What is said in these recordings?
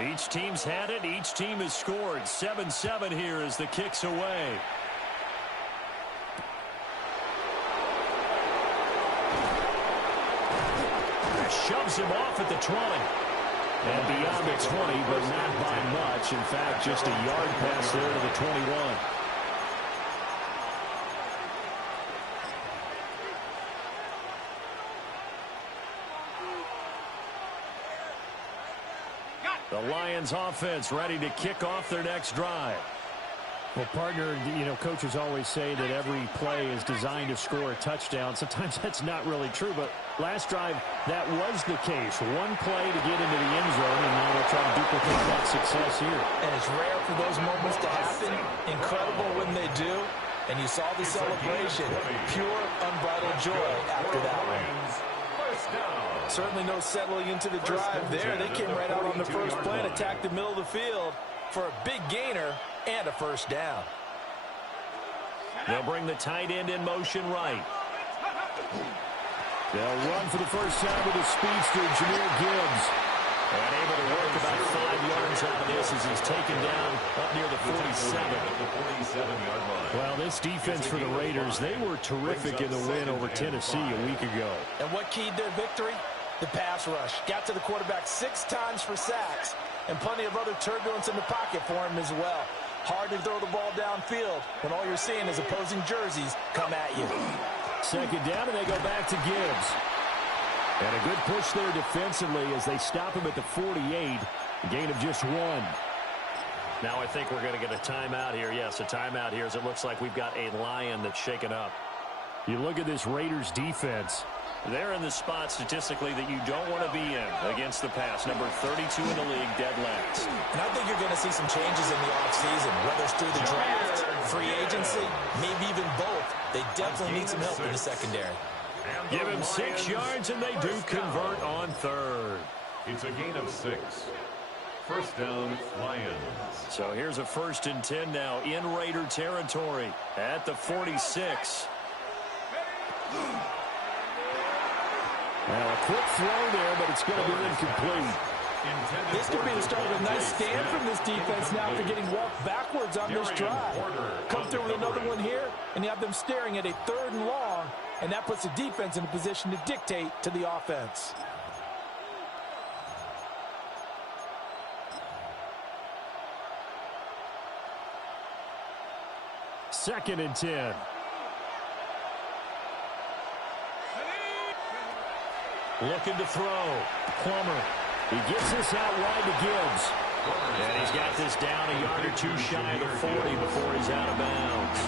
Each team's had it. Each team has scored. 7-7 here as the kick's away. Shoves him off at the 20. And beyond the 20, but not by much. In fact, just a yard pass there to the 21. The Lions offense ready to kick off their next drive. Well, partner, coaches always say that every play is designed to score a touchdown. Sometimes that's not really true, but last drive, that was the case. One play to get into the end zone, and now they'll try to duplicate that success here. And it's rare for those moments to happen. Incredible when they do. And you saw the celebration. Pure, unbridled joy after that one. Certainly no settling into the drive there. They came right out on the first play and attacked the middle of the field for a big gainer and a first down. They'll bring the tight end in motion right. They'll run for the first time with the speedster, Jahmyr Gibbs. And able to work about 5 yards out of this as he's taken down up near the 47. Well, this defense for the Raiders, they were terrific in the win over Tennessee a week ago. And what keyed their victory? The pass rush. Got to the quarterback 6 times for sacks, and plenty of other turbulence in the pocket for him as well. Hard to throw the ball downfield when all you're seeing is opposing jerseys come at you. Second down, and they go back to Gibbs. And a good push there defensively as they stop him at the 48. A gain of just 1. Now I think we're going to get a timeout here. Yes, a timeout here as it looks like we've got a Lion that's shaken up. You look at this Raiders defense. They're in the spot statistically that you don't want to be in against the pass. Number 32 in the league, dead last. And I think you're going to see some changes in the offseason, whether it's through the draft, free agency, maybe even both. They definitely need some help in the secondary. Give him 6 yards, and they do convert on third. It's a gain of 6. First down, Lions. So here's a 1st and 10 now in Raider territory at the 46. Well, a quick throw there, but it's going to be incomplete. This could be the start of a nice stand from this defense now after getting walked backwards on this drive. Come through with another one here, and you have them staring at a 3rd and long, and that puts the defense in a position to dictate to the offense. Second and 10. Looking to throw. Plummer. He gets this out wide to Gibbs. And he's got this down a yard or 2 shy of the 40 before he's out of bounds.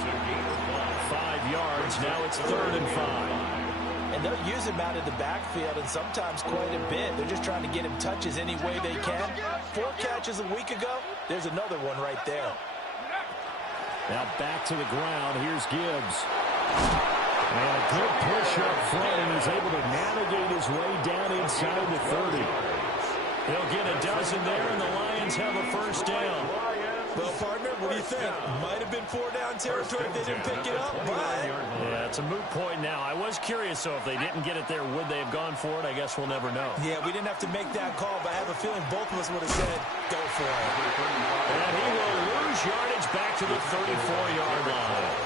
5 yards. Now it's 3rd and 5. And they'll use him out of the backfield, and sometimes quite a bit. They're just trying to get him touches any way they can. 4 catches a week ago. There's another one right there. Now back to the ground. Here's Gibbs. And a good push up front, and he's able to navigate his way down inside the 30. He'll get a dozen there, and the Lions have a first down. Well, partner, what do you think? Might have been 4-down territory if they didn't pick it up, but... Yeah, it's a moot point now. I was curious, so if they didn't get it there, would they have gone for it? I guess we'll never know. Yeah, we didn't have to make that call, but I have a feeling both of us would have said, go for it. And he will lose yardage back to the 34-yard line.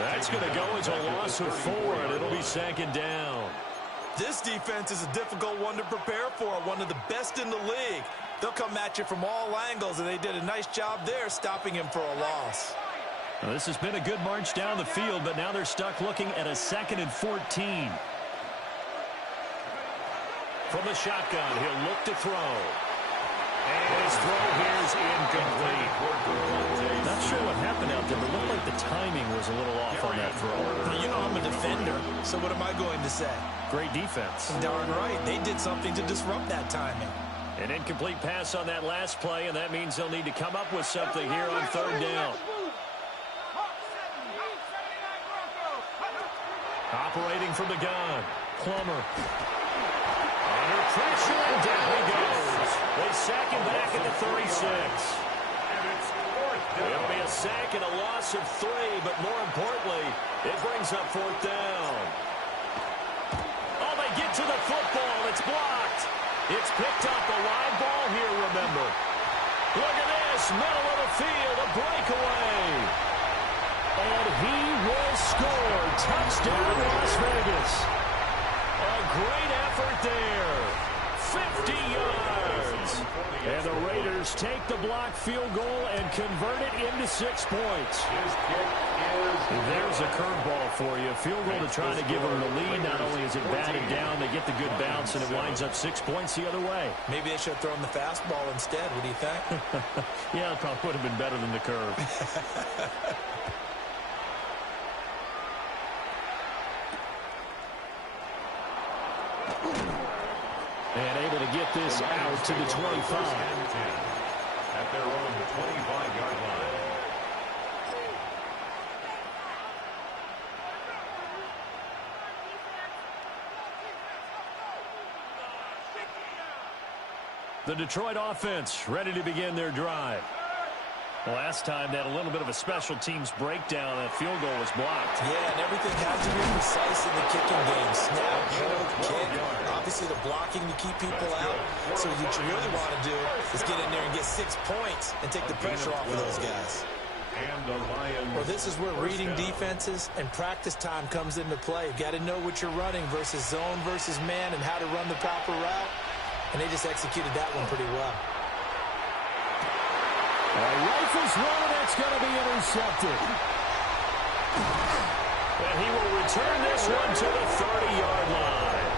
That's going to go as a loss of 4, and it'll be 2nd down. This defense is a difficult one to prepare for, one of the best in the league. They'll come at you from all angles, and they did a nice job there stopping him for a loss. Well, this has been a good march down the field, but now they're stuck looking at a 2nd and 14. From the shotgun, he'll look to throw. And his throw here is incomplete. Not sure what happened out there, but it looked like the timing was a little off on that throw. You know I'm a defender, so what am I going to say? Great defense. Darn right. They did something to disrupt that timing. An incomplete pass on that last play, and that means they'll need to come up with something here on 3rd down. Operating from the gun, Plummer. Under pressure, and down he goes. They sack him back at the 36. It'll be a sack and a loss of 3, but more importantly, it brings up 4th down. Oh, they get to the football. It's blocked. It's picked up, a live ball here, remember. Look at this, middle of the field, a breakaway. And he will score. Touchdown, Las Vegas. A great effort there. 50 yards. And the Raiders take the blocked field goal and convert it into 6 points. There's a curveball for you. Field goal to try to give them the lead. Not only is it batted down, they get the good bounce, and it winds up 6 points the other way. Maybe they should have thrown the fastball instead. What do you think? Yeah, it probably would have been better than the curve. And able to get this out to the 25. At their own 25-yard line. The Detroit offense ready to begin their drive. Last time, they had a little bit of a special teams breakdown. That field goal was blocked. Yeah, and everything has to be precise in the kicking game. Snap, hold, kick. Obviously, the blocking to keep people out. So what you really want to do is get in there and get 6 points and take the pressure off of those guys. And the Lions. Well, this is where reading defenses and practice time comes into play. You've got to know what you're running versus zone versus man and how to run the proper route. And they just executed that one pretty well. Rifles one, that's going to be intercepted. And he will return this one to the 30-yard line.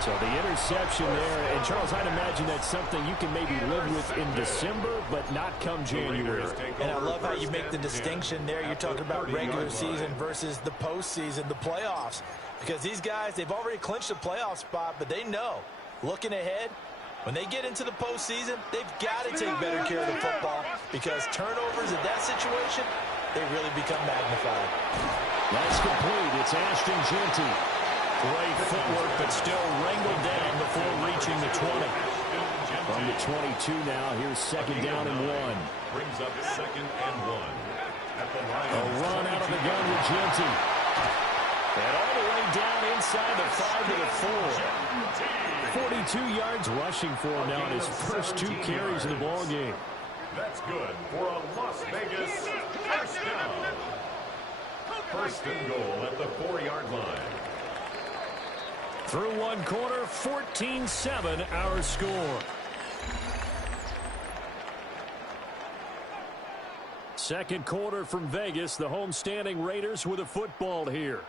So the interception there. And, Charles, I'd imagine that's something you can maybe live with in December, but not come January. And I love how you make the distinction there. You're talking about regular season versus the postseason, the playoffs. Because these guys, they've already clinched a playoff spot, but they know, looking ahead, when they get into the postseason, they've got to take better care of the football because turnovers in that situation, they really become magnified. That's complete. It's Ashton Jeanty. Great footwork, but still wrangled down before reaching the 20. From the 22 now, here's second down and 1. Brings up second and 1. At the line. A run out of the gun with Jeanty. And all the way down inside the 5 to the 4. 42 yards rushing for him now in his first 2 carries in the ball game. That's good for a Las Vegas first down. First and goal at the 4-yard line. Through one quarter, 14-7 our score. Second quarter from Vegas, the homestanding Raiders with a football here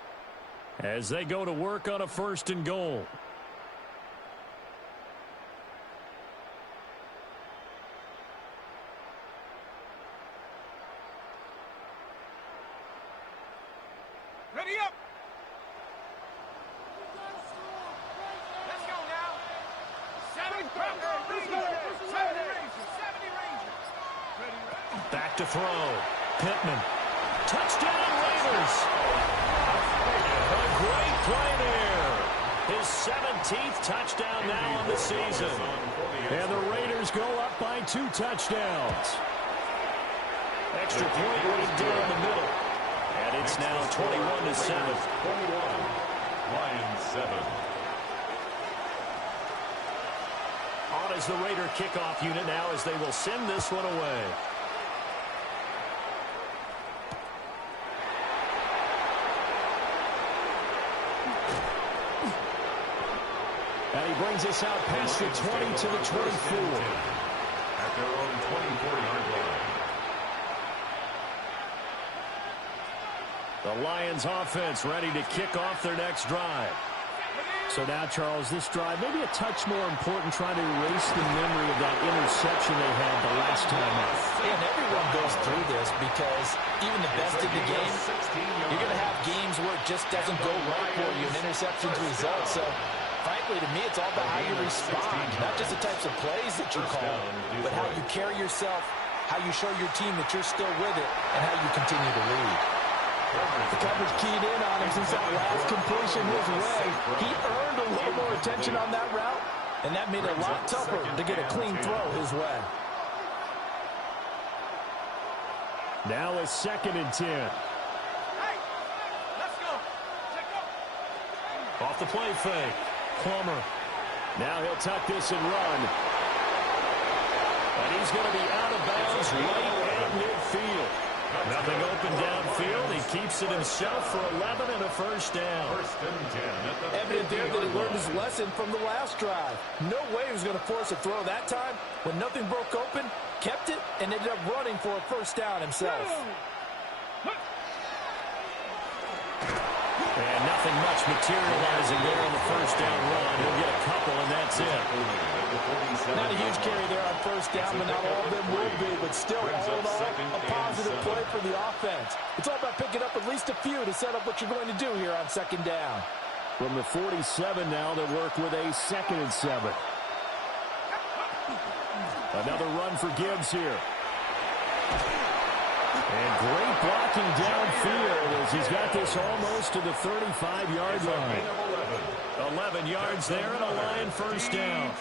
as they go to work on a first and goal. Ready up. Let's go now. 70 Rangers. Back to throw. Pittman. Touchdown Raiders. A great play there. His 17th touchdown now on the season. And the Raiders go up by 2 touchdowns. Extra point right down the middle. And it's now 21-7. 21. Lions 7. On is the Raider kickoff unit now as they will send this one away. And he brings us out past the 20 to the 24. At their own 24-yard line. The Lions offense ready to kick off their next drive. So now, Charles, this drive maybe a touch more important, trying to erase the memory of that interception they had the last time out. And everyone goes through this because even the best in the game, you're going to have games where it just doesn't go right for you and interceptions result. So, frankly, to me, it's all about how you respond, not just the types of plays that you call, but how you carry yourself, how you show your team that you're still with it, and how you continue to lead. The coverage keyed in on him since that last completion his way. He earned a little more attention on that route, and that made it a lot tougher to get a clean throw his way. Now a second and 10. Hey, let's go. Check up. Off the play fake. Plummer. Now he'll tuck this and run. And he's going to be out of bounds right at midfield. Nothing open downfield. He keeps it himself for 11 and a first down. Evident there that he learned his lesson from the last drive. No way he was going to force a throw that time. When nothing broke open, kept it, and ended up running for a first down himself. And nothing much materializing there on the first down run. He'll get a couple, and that's it. Not a huge carry there on first down, but not all of them will be. But still, all in all, a positive play for the offense. It's all about picking up at least a few to set up what you're going to do here on second down. From the 47 now, they work with a 2nd and 7. Another run for Gibbs here. And great blocking downfield as he's got this almost to the 35-yard line. 11 yards there and a Lion first down.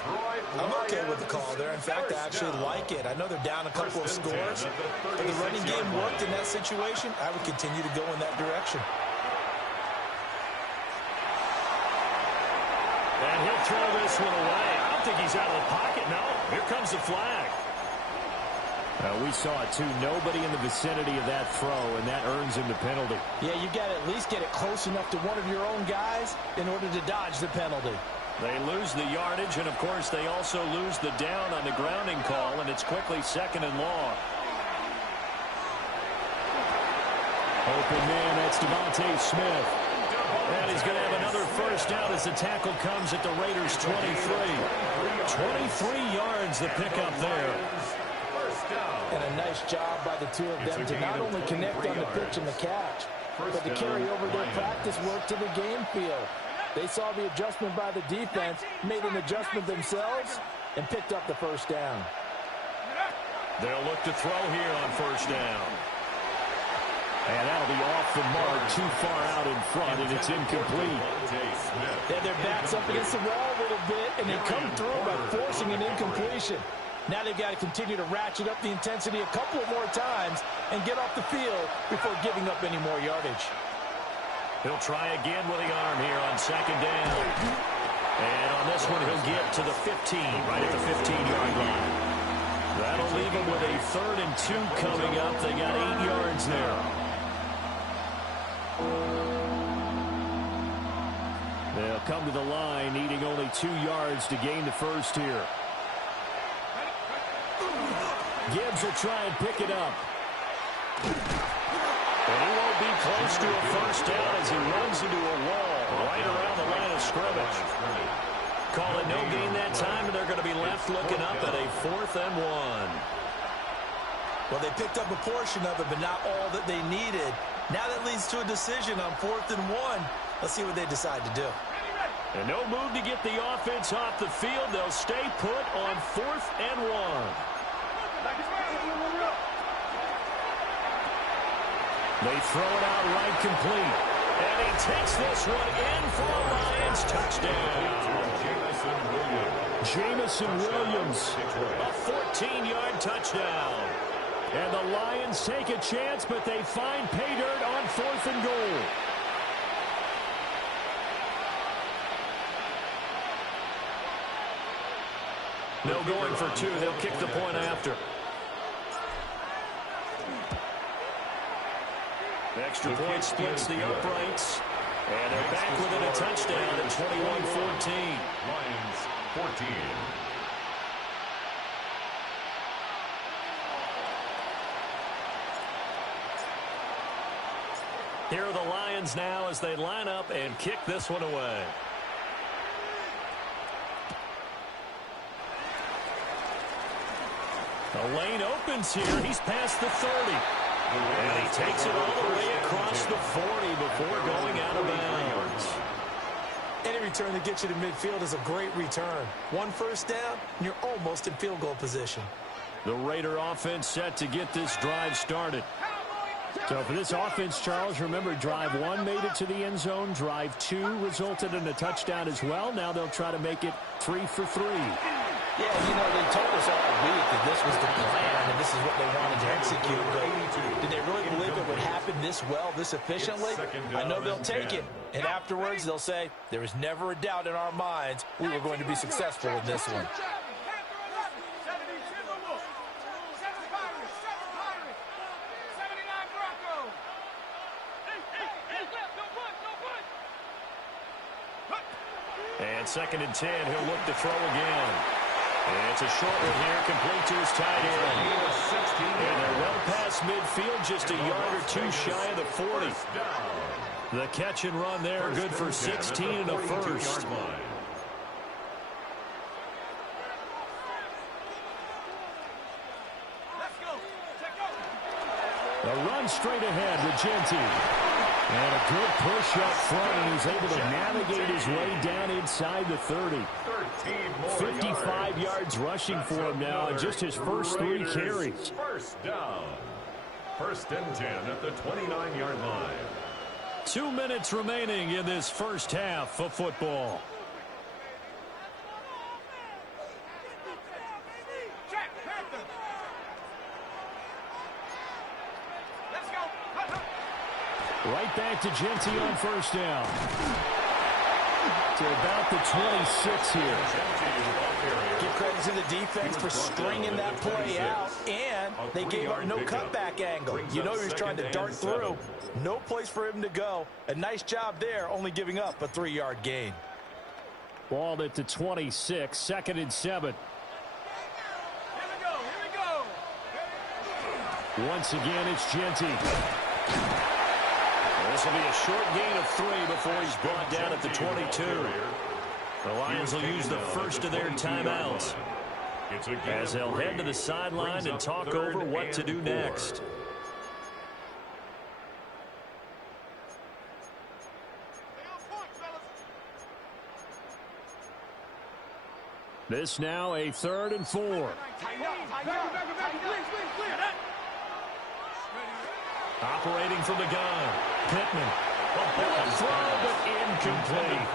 I'm okay with the call there. In fact, I actually like it. I know they're down a couple of scores, but the running game worked in that situation. I would continue to go in that direction. And he'll throw this one away. I don't think he's out of the pocket. No, here comes the flag. We saw it, too. Nobody in the vicinity of that throw, and that earns him the penalty. Yeah, you got to at least get it close enough to one of your own guys in order to dodge the penalty. They lose the yardage, and, of course, they also lose the down on the grounding call, and it's quickly 2nd and long. Open man, that's Devontae Smith. And he's going to have another first down as the tackle comes at the Raiders' 23. 23 yards the pickup there. And a nice job by the two of them to not only connect on the pitch and the catch, but to carry over their practice work to the game field. They saw the adjustment by the defense, made an adjustment themselves, and picked up the first down. They'll look to throw here on first down. And that'll be off the mark, too far out in front, and it's incomplete. Yeah, their backs up against the wall a little bit, and they come through by forcing an incompletion. Now they've got to continue to ratchet up the intensity a couple more times and get off the field before giving up any more yardage. He'll try again with the arm here on second down. And on this one, he'll get to the 15, right at the 15-yard line. That'll leave him with a 3rd and 2 coming up. They got 8 yards there. They'll come to the line, needing only 2 yards to gain the first here. Gibbs will try and pick it up. And he won't be close to a first down as he runs into a wall right around the line of scrimmage. Call it no gain that time, and they're going to be left looking up at a 4th and 1. Well, they picked up a portion of it, but not all that they needed. Now that leads to a decision on 4th and 1. Let's see what they decide to do. And no move to get the offense off the field. They'll stay put on 4th and 1. They throw it out right complete. And he takes this one in for a Lions touchdown. Jamison Williams, a 14-yard touchdown. And the Lions take a chance, but they find pay dirt on 4th and goal. No going for 2. They'll kick the point after. Extra point splits the uprights. And they're back within a touchdown at 21-14. Lions 14. Here are the Lions now as they line up and kick this one away. The lane opens here. He's past the 30. And he takes it all the way across the 40 before going out of bounds. Any return that gets you to midfield is a great return. 1 first down, and you're almost in field goal position. The Raider offense set to get this drive started. So for this offense, Charles, remember, drive 1 made it to the end zone. Drive 2 resulted in a touchdown as well. Now they'll try to make it 3 for 3. Yeah, you know, they told us all week that this was the plan and this is what they wanted to execute, but did they really believe it would happen this well, this efficiently? I know they'll take it, and afterwards they'll say, there was never a doubt in our minds we were going to be successful in this one. And 2nd and 10, he'll look to throw again. And it's a short one here, complete to his tight end. And they're well past midfield, just a yard or two shy of the 40. The catch and run there, good for 16 and a first. The run straight ahead with Genty. And a good push up front, and he's able to navigate his way down inside the 30. 55 yards rushing for him now, and just his first 3 carries. First down. 1st and 10 at the 29-yard line. 2 minutes remaining in this first half of football. Right back to Genty on first down. To about the 26 here. Give credit to the defense for stringing that play out, and they gave up no cutback angle. You know he was trying to dart through. No place for him to go. A nice job there, only giving up a 3-yard gain. Ball at the 26, 2nd and 7. Here we go. Once again, it's Genty. This will be a short gain of 3 before he's brought down at the 22. The Lions will use the first of their timeouts as they'll head to the sideline and talk over what to do next. This now a 3rd and 4. Operating from the gun. Pittman. A bullet throw, but incomplete.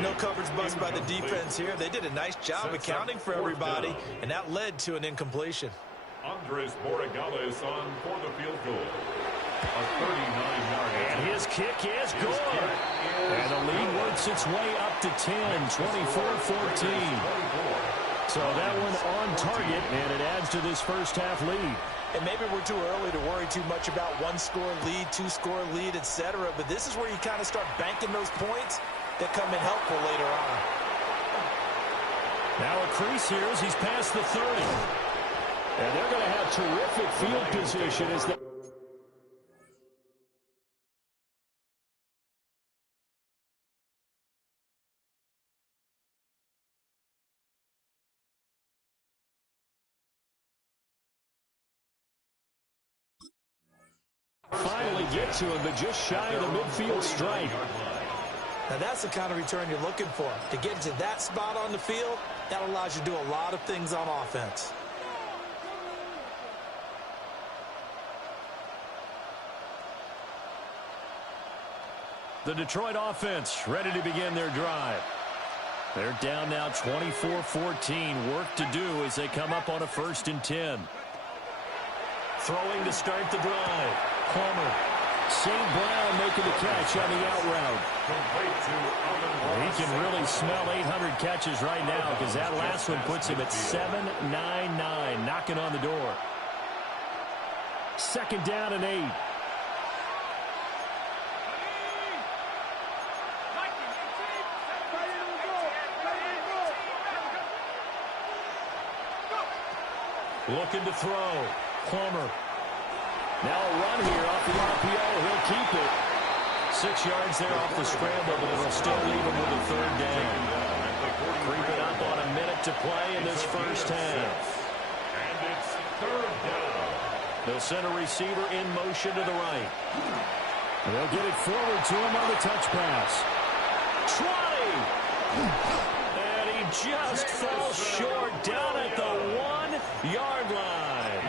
No coverage bust by the defense here. They did a nice job accounting for everybody, and that led to an incompletion. Andres Borregales on for the field goal. A 39-yard And his kick is good. And the lead works its way up to 10, 24-14. So that one on target, and it adds to this first half lead. And maybe we're too early to worry too much about 1-score lead, 2-score lead, etc. But this is where you kind of start banking those points that come in helpful later on. Now a crease here as he's past the 30. And they're going to have terrific field position as they... finally get to him, but just shy of the midfield stripe. Now that's the kind of return you're looking for. To get to that spot on the field, that allows you to do a lot of things on offense. The Detroit offense ready to begin their drive. They're down now 24-14. Work to do as they come up on a 1st and 10. Throwing to start the drive. Plummer. St. Brown making the catch on the out route. He can really smell 800 catches right now because that last one puts him at 799, knocking on the door. 2nd down and 8. Looking to throw. Plummer. Now a run here off the RPO. He'll keep it. 6 yards there off the scramble, but it'll still leave him with a 3rd down. Creeping up on a minute to play in this first half. And it's 3rd down. They'll send a receiver in motion to the right. They'll get it forward to him on the touch pass. 20! And he just falls short down at the 1-yard line.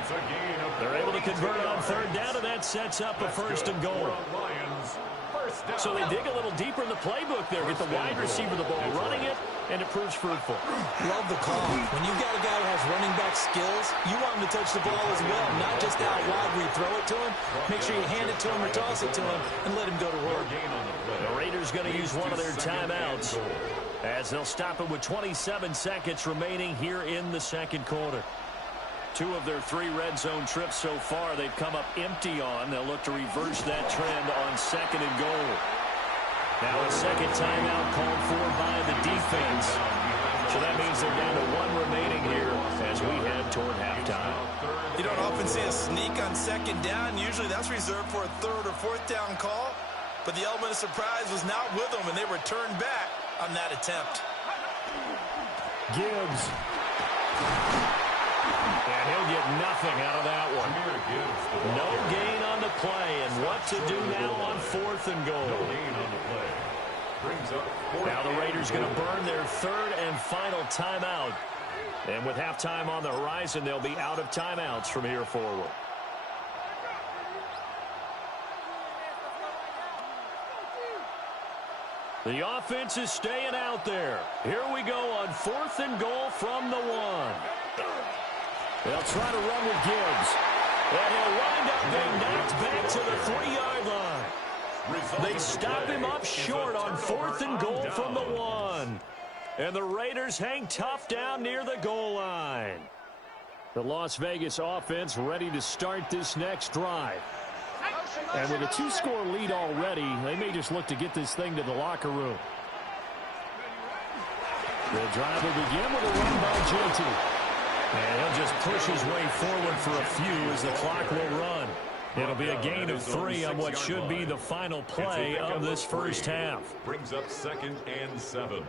They're able to convert on third down, and that sets up a 1st and goal. So they dig a little deeper in the playbook there. Get the wide receiver the ball, running it, and it proves fruitful. Love the call. When you've got a guy who has running back skills, you want him to touch the ball as well, not just out wide where you throw it to him. Make sure you hand it to him or toss it to him and let him go to work. The Raiders going to use one of their timeouts as they'll stop it with 27 seconds remaining here in the second quarter. 2 of their 3 red zone trips so far they've come up empty on. They'll look to reverse that trend on 2nd and goal. Now a second timeout called for by the defense. So that means they're down to 1 remaining here as we head toward halftime. You don't often see a sneak on 2nd down. Usually that's reserved for a 3rd or 4th down call. But the element of surprise was not with them, and they returned back on that attempt. Gibbs. And he'll get nothing out of that one. No gain on the play. And what to do now on 4th and goal. Now the Raiders going to burn their 3rd and final timeout. And with halftime on the horizon, they'll be out of timeouts from here forward. The offense is staying out there. Here we go on 4th and goal from the 1. They'll try to run with Gibbs. And he'll wind up being knocked back to the 3-yard line. They stop him up short on 4th and goal from the 1. And the Raiders hang tough down near the goal line. The Las Vegas offense ready to start this next drive. And with a 2-score lead already, they may just look to get this thing to the locker room. The drive will begin with a run by JT. And he'll just push his way forward for a few as the clock will run. It'll be a gain of 3 on what should be the final play of this first half. Brings up 2nd and 7.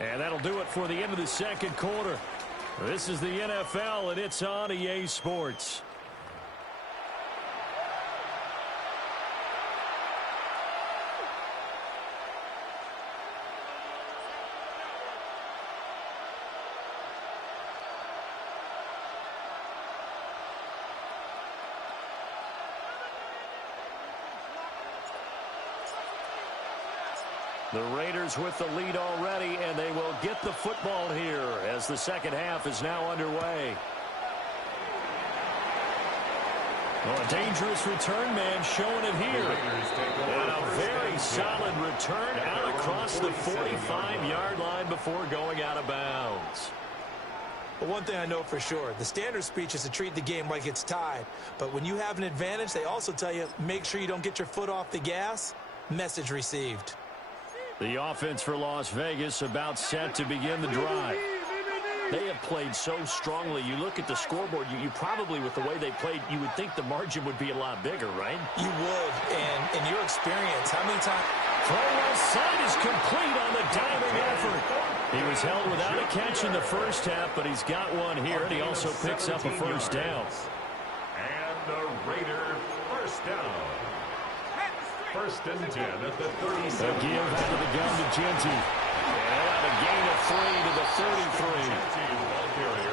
And that'll do it for the end of the second quarter. This is the NFL, and it's on EA Sports. The Raiders with the lead already, and they will get the football here as the second half is now underway. Well, a dangerous return man showing it here. And a very solid return out across the 45-yard line before going out of bounds. But one thing I know for sure, the standard speech is to treat the game like it's tied. But when you have an advantage, they also tell you, make sure you don't get your foot off the gas. Message received. The offense for Las Vegas about set to begin the drive. They have played so strongly. You look at the scoreboard, you probably, with the way they played, you would think the margin would be a lot bigger, right? You would. And in your experience, how many times? Throw left side is complete on the diving effort. He was held without a catch in the first half, but he's got one here, and he also picks up a first down. And the Raider first down. 1st and 10 at the 37. A give out of the gun to Genty. And a gain of 3 to the 33.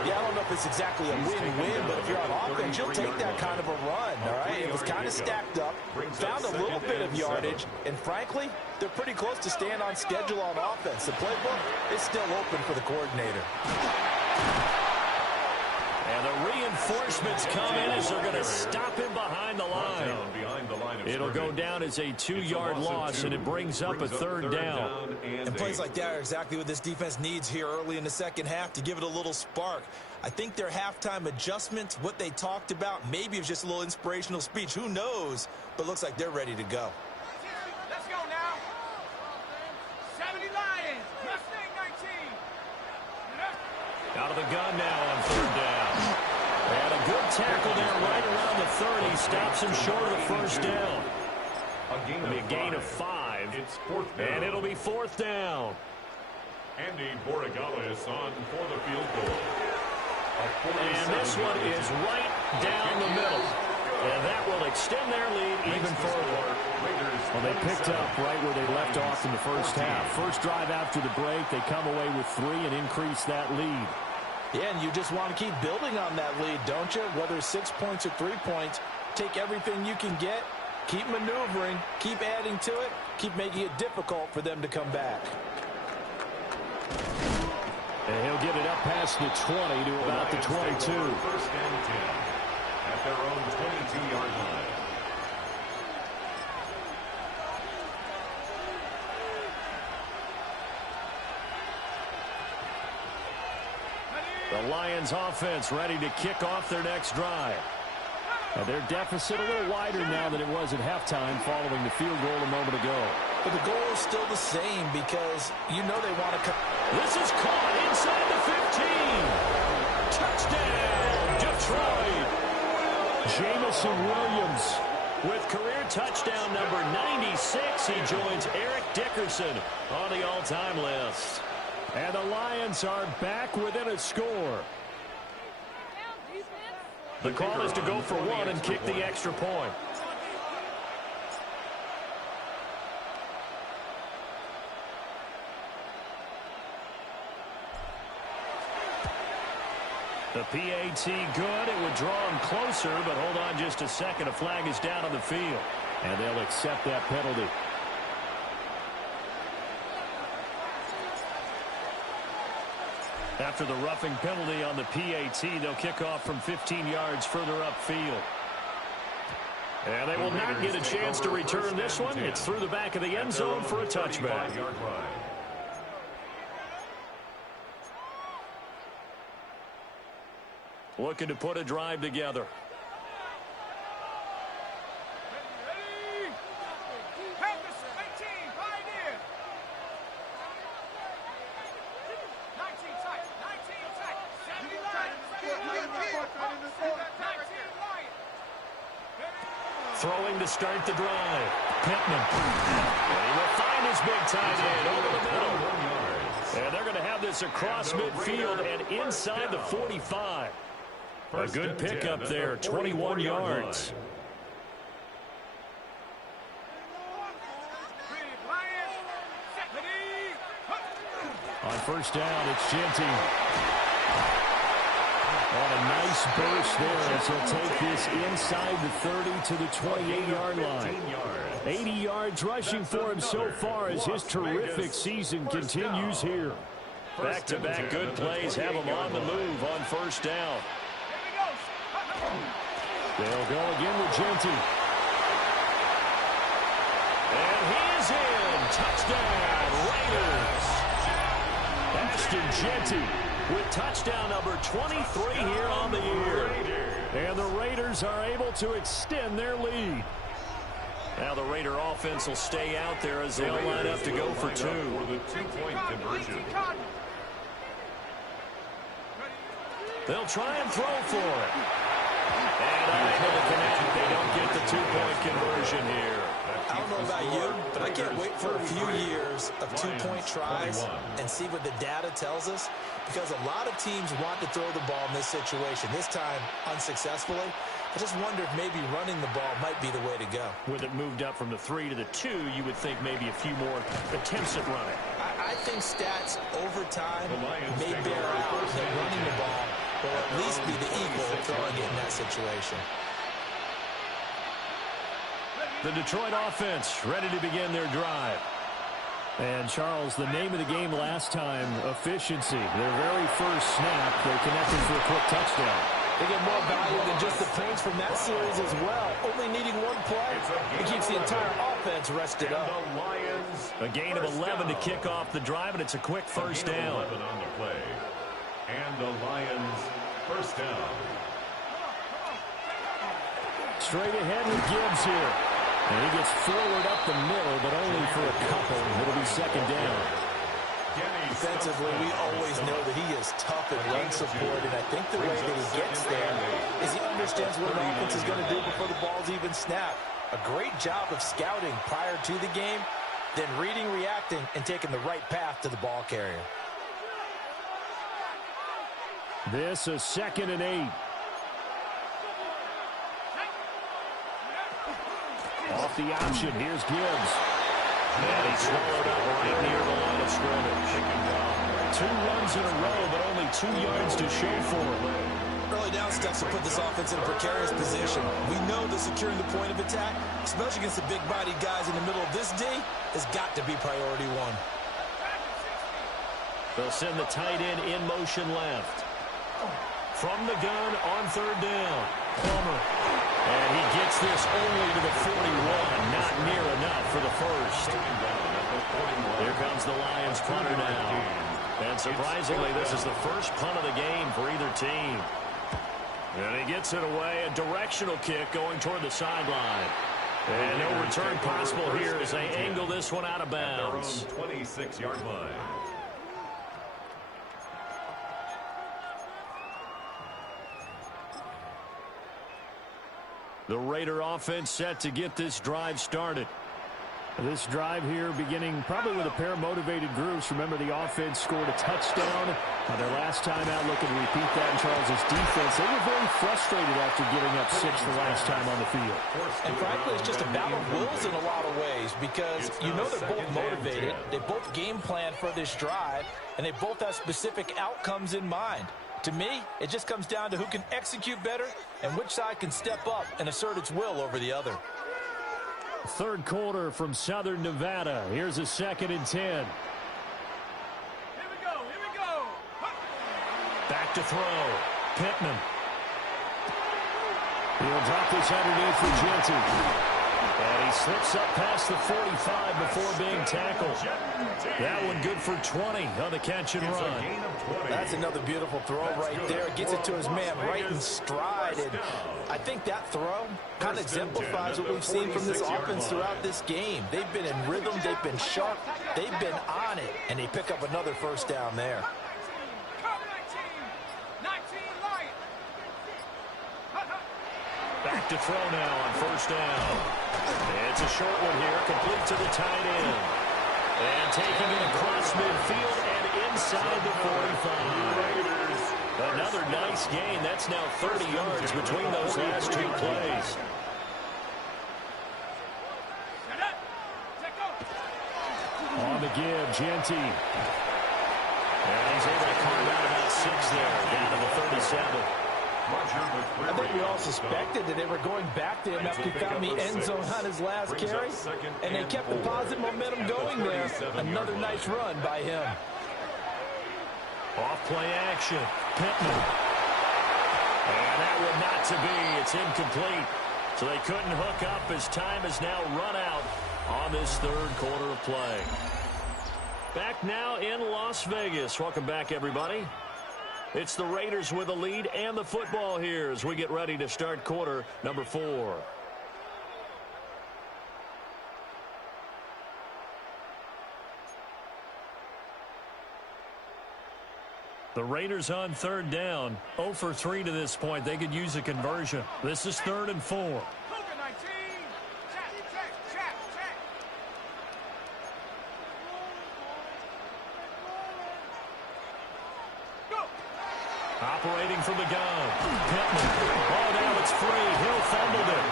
Yeah, I don't know if it's exactly a win-win, but if you're on offense, you'll take that kind of a run, all right? It was kind of stacked up, found a little bit of yardage, and frankly, they're pretty close to staying on schedule on offense. The playbook is still open for the coordinator. And the reinforcements come in as they're going to stop him behind the line. It'll go down as a 2-yard loss, and it brings up a 3rd down. And plays like that are exactly what this defense needs here early in the second half to give it a little spark. I think their halftime adjustments, what they talked about, maybe it was just a little inspirational speech. Who knows? But looks like they're ready to go. Let's go now. 70 Lions. Mustang 19. Out of the gun now on 3rd down. And a good tackle there right around the 30. Stops him short of the first down. It'll be a gain of 5. It's 4th down. And it'll be 4th down. Andy Borregales on for the field goal. And this one is right down the middle. And that will extend their lead even further. Well, they picked up right where they left off in the first half. First drive after the break, they come away with 3 and increase that lead. Yeah, and you just want to keep building on that lead, don't you? Whether it's 6 points or 3 points, take everything you can get, keep maneuvering, keep adding to it, keep making it difficult for them to come back. And he'll get it up past the 20 to about the 22. First and 10 at their own 22-yard line. The Lions offense ready to kick off their next drive. And their deficit a little wider now than it was at halftime following the field goal a moment ago. But the goal is still the same because you know they want to come. This is caught inside the 15. Touchdown, Detroit. Jamison Williams with career touchdown number 96. He joins Eric Dickerson on the all-time list. And the Lions are back within a score. The call is to go for one and kick the extra point. The PAT good. It would draw him closer, but hold on just a second. A flag is down on the field, and they'll accept that penalty. After the roughing penalty on the PAT, they'll kick off from 15 yards further upfield. And they will not get a chance to return this one. It's through the back of the end zone for a touchback. Looking to put a drive together. Throwing to start the drive. Pittman. And he will find his big tight end over the middle. And they're going to have this across midfield and inside the 45. A good pickup there, 21 yards. On first down, it's Genty. On a nice burst there as he'll take this inside the 30 to the 28-yard line. 80 yards rushing for him so far as his terrific season continues here. Back-to-back good plays have him on the move on first down. They'll go again with Genty. And he is in. Touchdown, Raiders. Ashton Genty with touchdown number 23 here on the year. And the Raiders are able to extend their lead. Now the Raider offense will stay out there as they'll line up to go for two. The two-point conversion. They'll try and throw for it. And unable to connect. They don't get the two-point conversion here. I don't know about you, but I can't wait for a few years of two-point tries and see what the data tells us, because a lot of teams want to throw the ball in this situation. This time, unsuccessfully. I just wonder if maybe running the ball might be the way to go. With it moved up from the 3 to the 2, you would think maybe a few more attempts at running. I think stats over time may bear out that running the ball will at least be the equal of throwing it in that situation. The Detroit offense ready to begin their drive. And, Charles, the name of the game last time, efficiency. Their very first snap, they connected for a quick touchdown. They get more value than just the points from that series as well. Only needing one play, it keeps the entire offense rested up. A gain of 11 to kick off the drive, and it's a quick first down. 11 on the play. And the Lions first down. Straight ahead with Gibbs here. And he gets forward up the middle, but only for a couple. It'll be second down. Defensively, we always know that he is tough in run support, and I think the way that he gets there is he understands what an offense is going to do before the ball's even snapped. A great job of scouting prior to the game, then reading, reacting, and taking the right path to the ball carrier. This is 2nd and 8. Off the option, here's Gibbs. And he's swallowed up right near the line of scrimmage. 2 runs in a row, but only 2 yards to show for it. Early down steps will put this offense in a precarious position. We know that securing the point of attack, especially against the big-bodied guys in the middle of this D, has got to be priority 1. They'll send the tight end in motion left. From the gun on 3rd down. Plummer. And he gets this only to the 41. Not near enough for the first. Here comes the Lions punter now. And surprisingly, this is the first punt of the game for either team. And he gets it away. A directional kick going toward the sideline. And no return possible here as they angle this one out of bounds. 26-yard line. The Raider offense set to get this drive started. This drive here beginning probably with a pair of motivated groups. Remember, the offense scored a touchdown their last time out. Looking to repeat that in Charles' defense. They were very frustrated after giving up 6 the last time on the field. And frankly, it's just a battle of wills in a lot of ways because you know they're both motivated. They both game plan for this drive, and they both have specific outcomes in mind. To me, it just comes down to who can execute better and which side can step up and assert its will over the other. 3rd quarter from Southern Nevada. Here's a 2nd and 10. Here we go. Back to throw. Pittman. He'll drop this underneath for Genty. And he slips up past the 45 before being tackled. That one good for 20 on the catch and run. That's another beautiful throw right there. Gets it to his man right in stride. And I think that throw kind of exemplifies what we've seen from this offense throughout this game. They've been in rhythm. They've been sharp. They've been on it. And they pick up another first down there. Back to throw now on 1st down. It's a short one here, complete to the tight end. And taking it across midfield and inside the 45. Another nice gain. That's now 30 yards between those last 2 plays. On the give, Genty. And he's able to carve out about 6 there, down to the 37. I think we all suspected that they were going back to him after he found the end zone on his last carry, and they kept the positive momentum going there. Another nice run by him. Off play action. Pittman. And that one not to be. It's incomplete. So they couldn't hook up as time has now run out on this 3rd quarter of play. Back now in Las Vegas. Welcome back, everybody. It's the Raiders with the lead and the football here as we get ready to start quarter number 4. The Raiders on 3rd down. 0 for 3 to this point. They could use a conversion. This is 3rd and 4. Operating from the gun. Pittman. Oh, now it's free. Hill fumbled it.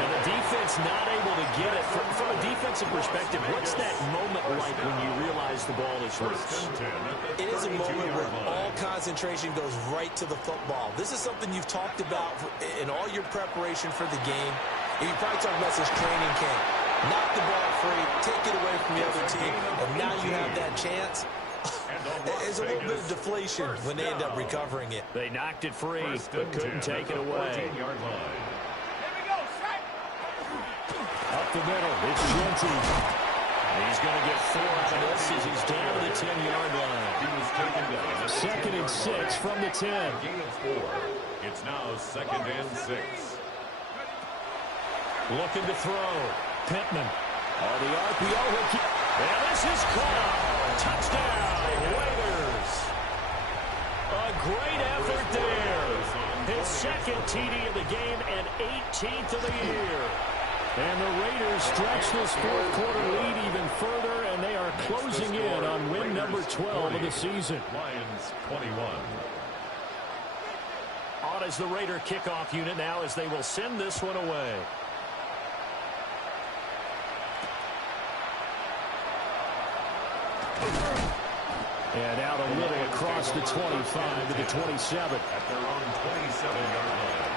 And the defense not able to get it. From a defensive perspective, what's that moment like when you realize the ball is loose? It is a moment where all concentration goes right to the football. This is something you've talked about in all your preparation for the game. And you probably talked about this training camp. Knock the ball free, take it away from the other team, and now you have that chance. It's a little bit of deflation when they end up recovering it. They knocked it free, but couldn't take it away. Up the middle, it's Genty. He's going to get 4 out of this as he's down to the 10-yard line. 2nd and 6 from the 10. Gain of 4. It's now 2nd and 6. Looking to throw. Pittman. Oh, the RPO will keep. And this is caught. Touchdown, Raiders. A great effort there. His 2nd TD of the game and 18th of the year. And the Raiders stretch this 4th quarter lead even further, and they are closing in on win number 12 of the season. Lions 21. On as the Raider kickoff unit now as they will send this one away. And out a little across the 25 to the 27. At their own 27-yard line.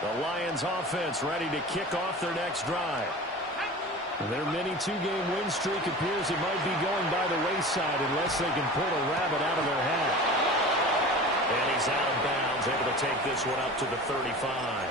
The Lions offense ready to kick off their next drive. Their mini two-game win streak appears it might be going by the wayside unless they can pull a rabbit out of their hat. And he's out of bounds, able to take this one up to the 35.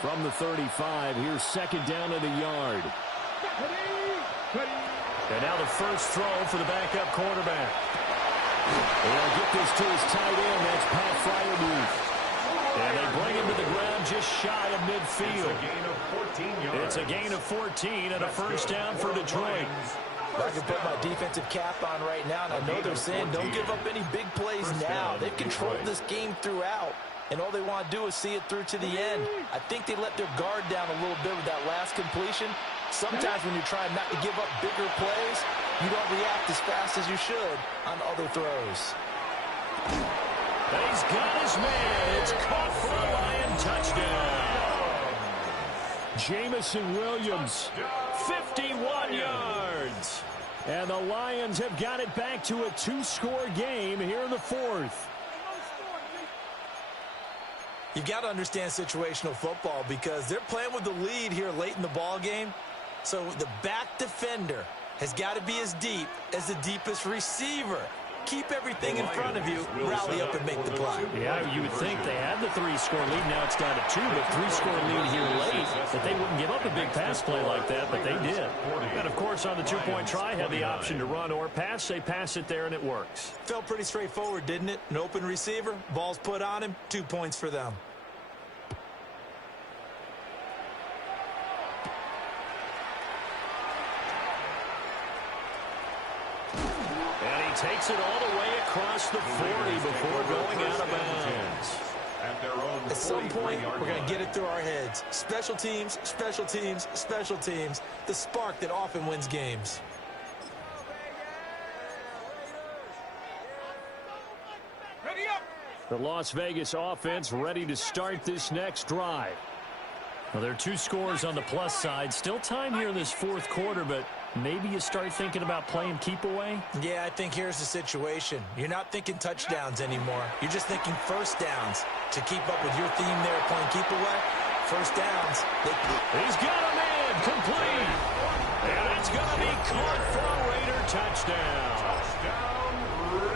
From the 35, here's second down at a yard. And now the first throw for the backup quarterback. They'll get this to his tight end. That's Pat Freiermuth. And they bring him to the ground just shy of midfield. It's a gain of 14 yards. It's a gain of 14 and a first down for Detroit. I can put my defensive cap on right now, and I know they're saying don't give up any big plays now. They've controlled this game throughout, and all they want to do is see it through to the end. I think they let their guard down a little bit with that last completion. Sometimes when you're trying not to give up bigger plays, you don't react as fast as you should on other throws. He's got his man. It's caught for a Lion touchdown. Jamison Williams, 51 yards. And the Lions have got it back to a two-score game here in the fourth. You got to understand situational football because they're playing with the lead here late in the ball game. So the back defender has got to be as deep as the deepest receiver. Keep everything in front of you, rally up and make the play. Yeah, you would think they had the three-score lead. Now it's down to two, but three-score lead here late. That they wouldn't give up a big pass play like that, but they did. And, of course, on the two-point try, had the option to run or pass. They pass it there, and it works. Felt pretty straightforward, didn't it? An open receiver, ball's put on him, 2 points for them. Takes it all the way across the 40 before going out of bounds. At some point, we're going to get it through our heads. Special teams, special teams, special teams. The spark that often wins games. Ready up. The Las Vegas offense ready to start this next drive. Well, there are two scores on the plus side. Still time here in this fourth quarter, but maybe you start thinking about playing keep away? Yeah, I think here's the situation. You're not thinking touchdowns anymore. You're just thinking first downs. To keep up with your theme there playing keep away, first downs. He's got a man complete. And it's going to be caught for a Raider touchdown.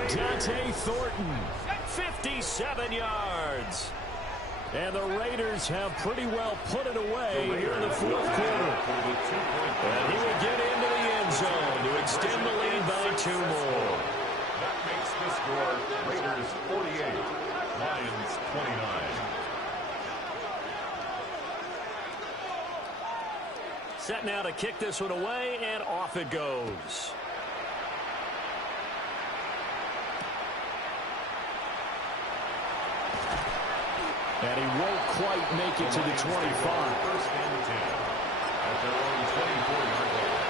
Dante Thornton, 57 yards. And the Raiders have pretty well put it away here in the fourth quarter. And he will get into the end zone to extend the lead by 2 more. That makes the score Raiders 48, Lions 29. Set now to kick this one away, and off it goes. And he won't quite make it to the 25. First and 10 at their own 24-yard line.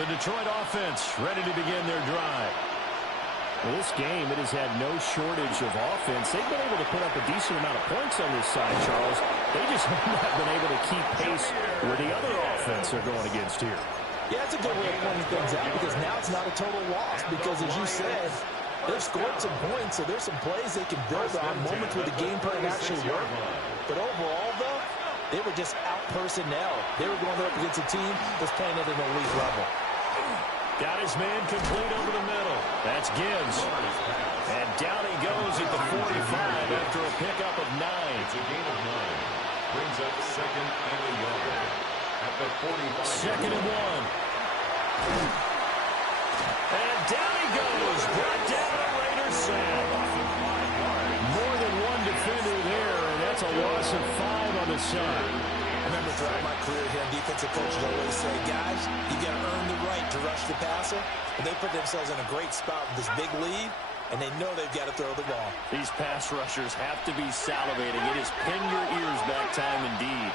The Detroit offense ready to begin their drive. Well, this game, it has had no shortage of offense. They've been able to put up a decent amount of points on this side, Charles. They just have not been able to keep pace where the other offense are going against here. Yeah, it's a good way of pointing things out because now it's not a total loss because, as you said, they've scored some points, so there's some plays they can build on, moments where the game plan actually worked. But overall, though, they were just out-personnel. They were going up against a team that's playing at an elite level. Got his man complete over the middle. That's Gibbs. And down he goes at the 45 after a pickup of 9. It's a gain of 9. Brings up second and a yard. At the 45. Second and 1. And down he goes. Brought down a Raiders sack. More than one defender there, and that's a loss of 5 on the side. Remember, throughout my career here, defensive coaches always say, guys, you got to earn the right to rush the passer. And they put themselves in a great spot with this big lead, and they know they've got to throw the ball. These pass rushers have to be salivating. It is pin your ears back time indeed.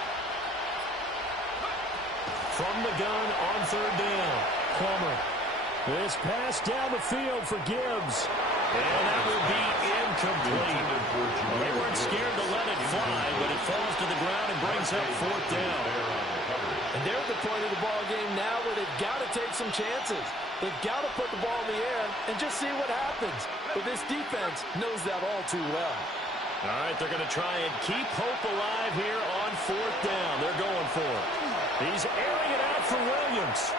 From the gun on third down, Plummer. This pass down the field for Gibbs. And that will be incomplete. Well, they weren't scared to let it fly, but it falls to the ground and brings up fourth down. And they're at the point of the ball game now where they've got to take some chances. They've got to put the ball in the air and just see what happens. But this defense knows that all too well. All right, they're going to try and keep hope alive here on fourth down. They're going for it. He's airing it out for Williams.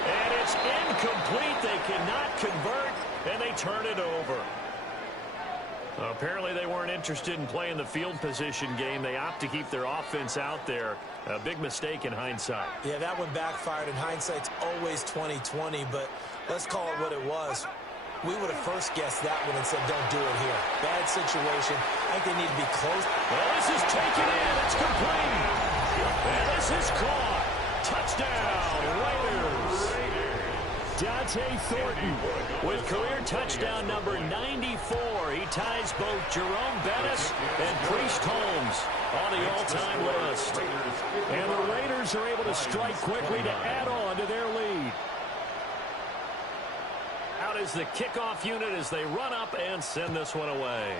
And it's incomplete. They cannot convert, and they turn it over. Apparently they weren't interested in playing the field position game. They opt to keep their offense out there. A big mistake in hindsight. Yeah, that one backfired, and hindsight's always 20/20, but let's call it what it was. We would have first guessed that one and said, don't do it here. Bad situation. I think they need to be close. Well, this is taken in. It's complete. And this is caught. Touchdown, Raiders. Dante Thornton with career touchdown number 94. He ties both Jerome Bettis and Priest Holmes on the all-time list. And the Raiders are able to strike quickly to add on to their lead. Out is the kickoff unit as they run up and send this one away.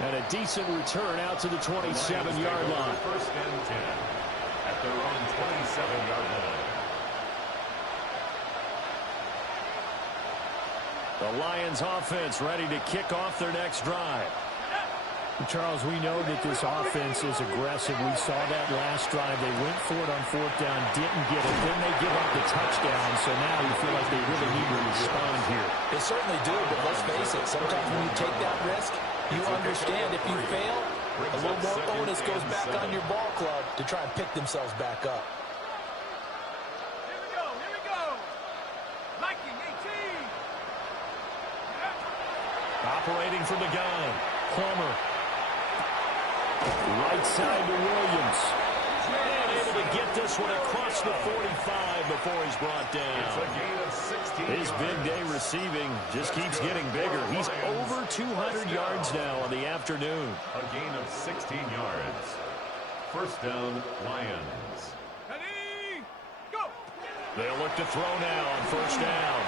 And a decent return out to the 27-yard line. First and 10 at their own 27-yard line. The Lions offense ready to kick off their next drive. Charles, we know that this offense is aggressive. We saw that last drive. They went for it on fourth down, didn't get it. Then they give up the touchdown, so now you feel like they really need to respond here. They certainly do, but let's face it, sometimes when you take that risk, you understand if you fail, a little more onus goes back on your ball club to try and pick themselves back up. Here we go. Liking 18. Operating from the gun, Plummer. Right side to Williams. And able to get this one across the 45 before he's brought down. It's a gain of 16 His big day receiving just keeps getting bigger. He's over 200 yards now on the afternoon. A gain of 16 yards. First down, Lions. Ready, go. They'll look to throw now on first down.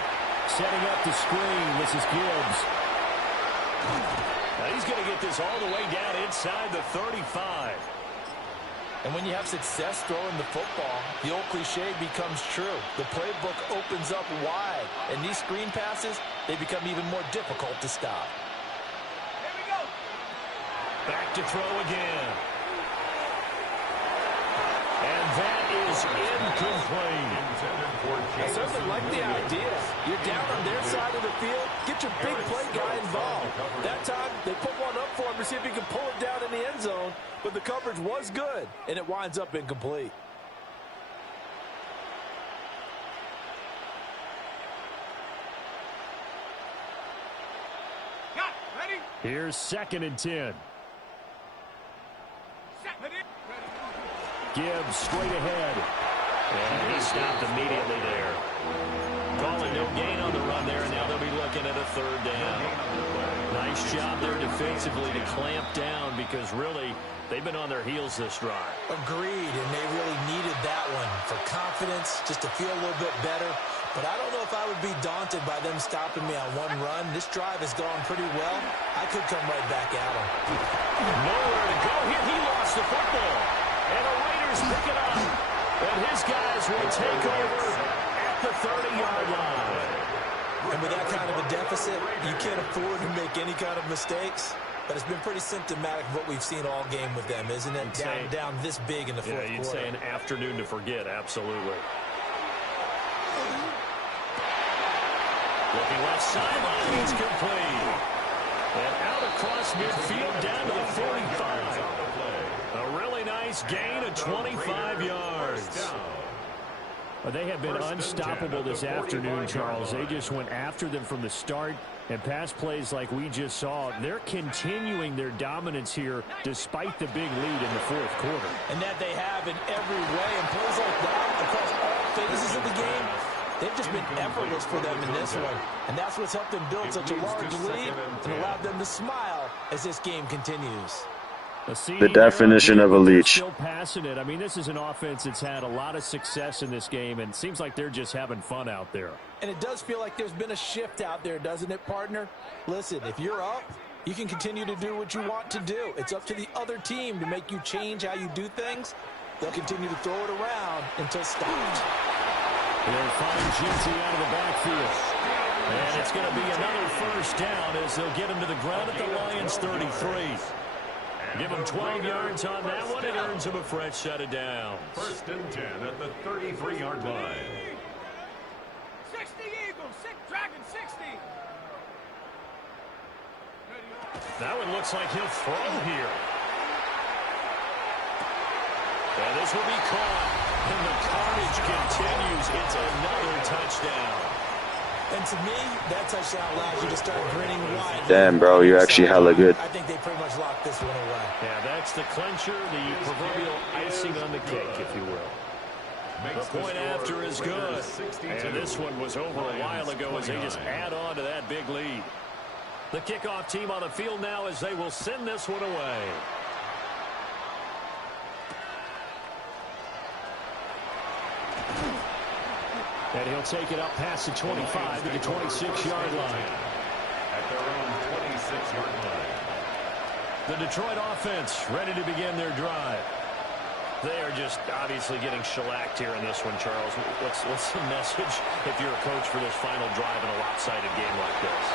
Setting up the screen. This is Gibbs. Now he's going to get this all the way down inside the 35. And when you have success throwing the football, the old cliche becomes true. The playbook opens up wide, and these screen passes, they become even more difficult to stop. Here we go. Back to throw again. And that is incomplete. I certainly like the idea. You're down on their side of the field. Get your big play guy involved. That time, they put one up for him to see if he can pull it down in the end zone. But the coverage was good, and it winds up incomplete. Got ready. Here's 2nd and 10. Set. Ready. Gibbs straight ahead. And he stopped immediately there. Calling no gain on the run there, and now they'll be looking at a third down. Nice job there defensively to clamp down because really they've been on their heels this drive. Agreed, and they really needed that one for confidence, just to feel a little bit better. But I don't know if I would be daunted by them stopping me on one run. This drive has gone pretty well. I could come right back at them. Nowhere to go here. He lost the football. And the Raiders pick it up. And his guys will take over at the 30-yard line. And with that kind of a deficit, you can't afford to make any kind of mistakes. But it's been pretty symptomatic of what we've seen all game with them, isn't it? Down this big in the fourth quarter. You'd say an afternoon to forget, absolutely. Looking left sideline, it's complete. And out across midfield down to the 45. A really nice gain of 25 yards. Well, they have been unstoppable this afternoon, Charles. They just went after them from the start, and pass plays like we just saw. They're continuing their dominance here despite the big lead in the fourth quarter. And that they have in every way. And plays like that across all phases of the game, they've just been effortless for them in this one. And that's what's helped them build such a large lead and allowed them to smile as this game continues. The definition of a leech. Still passing it. I mean, this is an offense that's had a lot of success in this game, and it seems like they're just having fun out there. And it does feel like there's been a shift out there, doesn't it, partner? Listen, if you're up, you can continue to do what you want to do. It's up to the other team to make you change how you do things. They'll continue to throw it around until stopped. They'll find Jinty out of the backfield. And it's going to be another first down as they'll get him to the ground at the Lions' 33. Give him 12 yards on that one. It earns him a fresh set of downs. 1st and 10 at the 33-yard line. 60 Eagles, Dragon 60. That one looks like he'll throw here. And this will be caught. And the carnage continues. It's another touchdown. And to me, that touchdown allows you to start grinning wide. Damn, bro, you're actually hella good. I think they pretty much locked this one away. Yeah, that's the clincher, the proverbial icing on the cake, if you will. The point after is good. And this one was over a while ago as they just add on to that big lead. The kickoff team on the field now as they will send this one away. And he'll take it up past the 25 to the 26-yard line. At their own 26-yard line. The Detroit offense ready to begin their drive. They are just obviously getting shellacked here in this one, Charles. What's the message if you're a coach for this final drive in a lopsided game like this?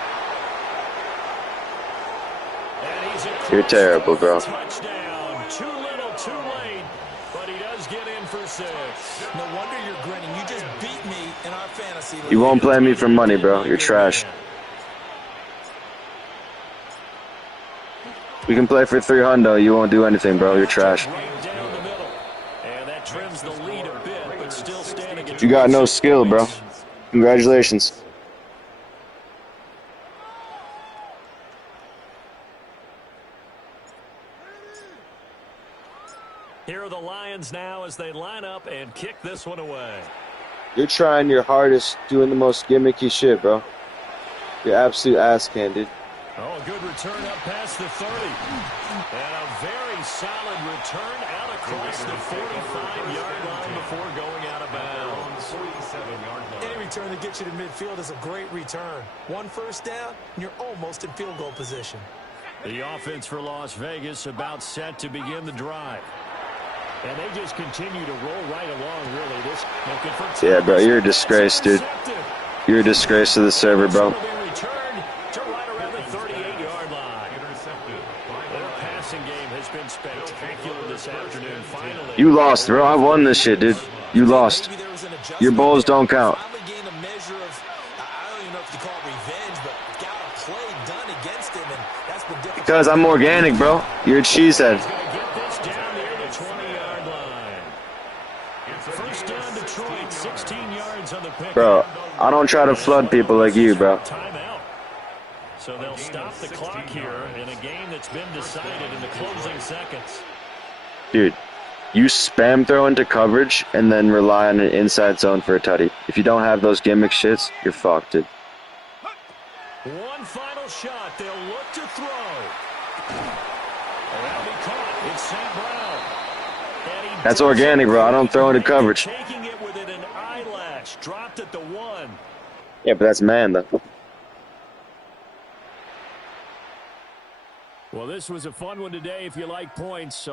And he's You're terrible, bro. Touchdown. Too little, too late. But he does get in for 6. No wonder you're grinning. You just beat me in our fantasy league. You won't play me for money, bro. You're trash. We can play for 300. You won't do anything, bro. You're trash. Right down the middle. And that trims the lead a bit, but still standing at You got no skill, bro. Congratulations. Here are the Lions now as they line up and kick this one away. You're trying your hardest, doing the most gimmicky shit, bro. You're absolute ass can, dude. Oh, a good return up past the 30. And a very solid return out across the 45-yard line before going out of bounds. 47-yard line. Any return that gets you to midfield is a great return. 1 first down, and you're almost in field goal position. The offense for Las Vegas about set to begin the drive. And they just continue to roll right along, really. This looking for Yeah, bro, you're a disgrace, dude. You're a disgrace to the server, bro. Returned to right around the 38-yard line. Intercepted. Their passing game has been spectacular this afternoon. Finally, You lost, bro. I won this shit, dude. You lost. Your bowls don't count. Because I'm organic, bro. You're a cheesehead. get this down near the 20-yard line. First down, Detroit, 16 yards on the pick. Bro, I don't try to flood people like you, bro. Timeout. So they'll stop the clock here in a game that's been decided in the closing seconds. Dude, you spam throw into coverage and then rely on an inside zone for a tutty. If you don't have those gimmick shits, you're fucked, dude. One final shot. They'll look to throw. That'll be caught. It's St. Brown. That's organic, bro. I don't throw into coverage. Taking it within an eyelash. Dropped at the 1. Yeah, but that's man, though. Well, this was a fun one today if you like points. So